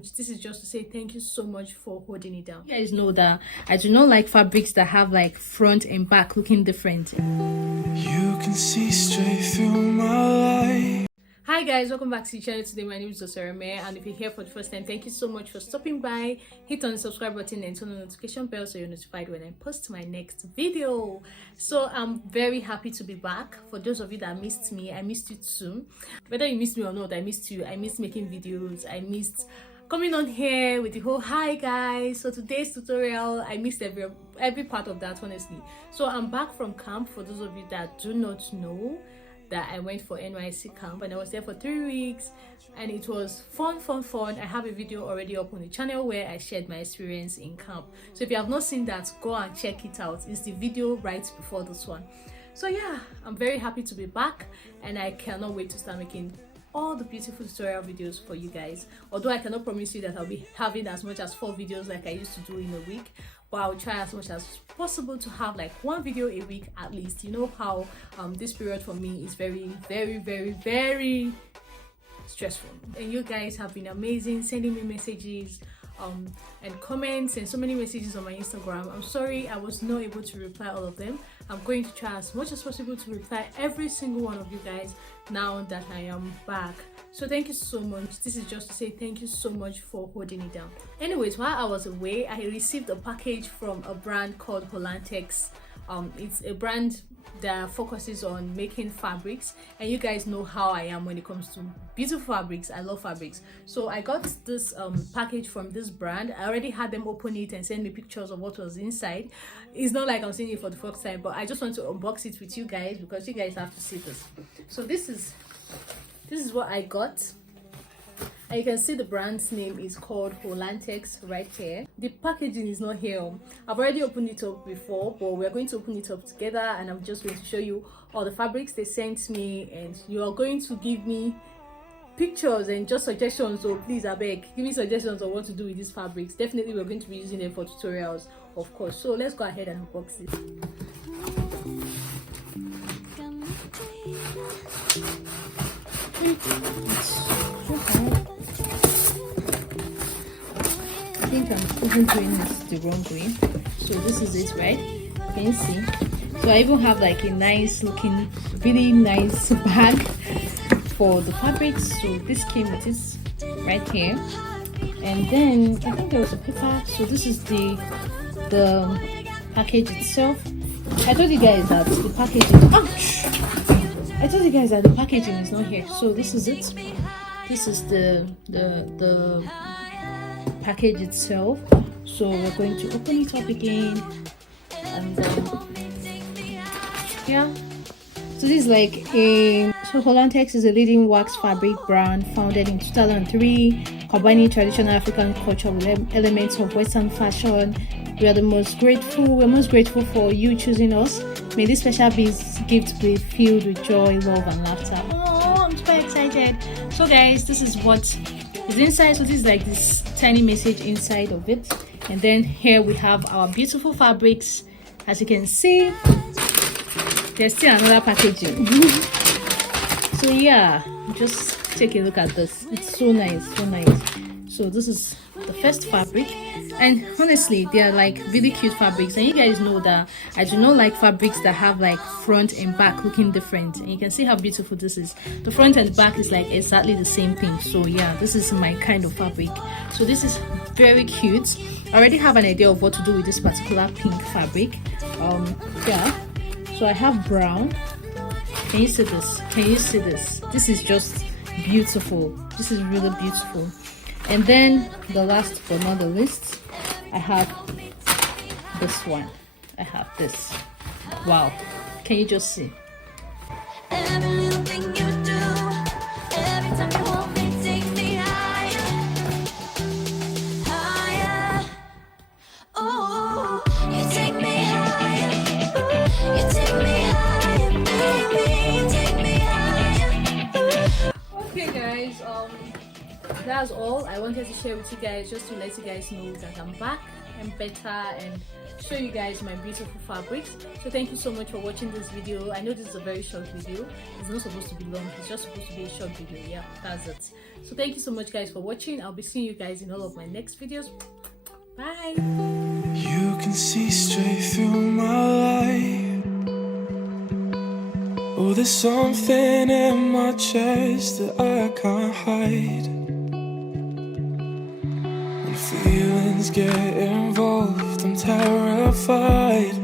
This is just to say thank you so much for holding it down. You guys know that I do not like fabrics that have like front and back looking different. You can see straight through my life. Hi guys, welcome back to the channel. Today my name is Osereme, and if you're here for the first time, thank you so much for stopping by. Hit on the subscribe button and turn on the notification bell so you're notified when I post my next video. So I'm very happy to be back. For those of you that missed me, I missed you too. Whether you missed me or not, I missed you. I missed making videos. I missed coming on here with the whole hi guys. So today's tutorial, I missed every part of that, honestly. So I'm back from camp. For those of you that do not know, that I went for NYSC camp and I was there for 3 weeks and it was fun. I have a video already up on the channel where I shared my experience in camp. So if you have not seen that, go and check it out. It's the video right before this one. So yeah, I'm very happy to be back and I cannot wait to start making all the beautiful tutorial videos for you guys. Although I cannot promise you that I'll be having as much as 4 videos like I used to do in a week, but I'll try as much as possible to have like 1 video a week at least. You know how this period for me is very stressful, and you guys have been amazing, sending me messages and comments and so many messages on my Instagram. I'm sorry I was not able to reply all of them. I'm going to try as much as possible to reply every single one of you guys now that I am back. So thank you so much. This is just to say thank you so much for holding it down. Anyways, while I was away, I received a package from a brand called Holantex. It's a brand that focuses on making fabrics, and you guys know how I am when it comes to beautiful fabrics. I love fabrics. So I got this package from this brand. I already had them open it and send me pictures of what was inside. It's not like I'm seeing it for the first time, but I just want to unbox it with you guys because you guys have to see this. So this is what I got. And you can see the brand's name is called Holantex right here. The packaging is not here. I've already opened it up before, but we're going to open it up together and I'm just going to show you all the fabrics they sent me, and you are going to give me pictures and just suggestions. So please, I beg, give me suggestions on what to do with these fabrics. Definitely we're going to be using them for tutorials, of course. So let's go ahead and unbox it. I think I'm even doing this the wrong way. So this is it, right? Can you see? So I even have like a nice looking, really nice bag for the fabrics. So this came with this right here, and then I think there was a paper. So this is the package itself. I told you guys that the packaging. Ouch! I told you guys that the packaging is not here. So this is it. This is the package itself. So we're going to open it up again, and yeah. So this is like so Holantex is a leading wax fabric brand founded in 2003, combining traditional African culture with elements of Western fashion. We're most grateful for you choosing us. May this special gift be filled with joy, love, and laughter. Oh, I'm super excited. So guys, this is what is inside. So this is like this tiny message inside of it, and then here we have our beautiful fabrics. As you can see, there's still another packaging. So yeah, just take a look at this. It's so nice. So this is the first fabric, and honestly they are like really cute fabrics, and you guys know that I do not like fabrics that have like front and back looking different, and you can see how beautiful this is. The front and back is like exactly the same thing. So yeah, this is my kind of fabric. So this is very cute. I already have an idea of what to do with this particular pink fabric. Yeah, so I have brown. Can you see this? This is just beautiful. This is really beautiful. And then the last but not the least, I have this one. I have this. Wow, can you just see? Okay guys, that's all I wanted to share with you guys, just to let you guys know that I'm back and better and show you guys my beautiful fabrics. So thank you so much for watching this video. I know this is a very short video. It's not supposed to be long, it's just supposed to be a short video. Yeah, that's it. So thank you so much guys for watching. I'll be seeing you guys in all of my next videos. Bye. You can see straight through my life. Oh, there's something in my chest that I can't hide. When feelings get involved, I'm terrified.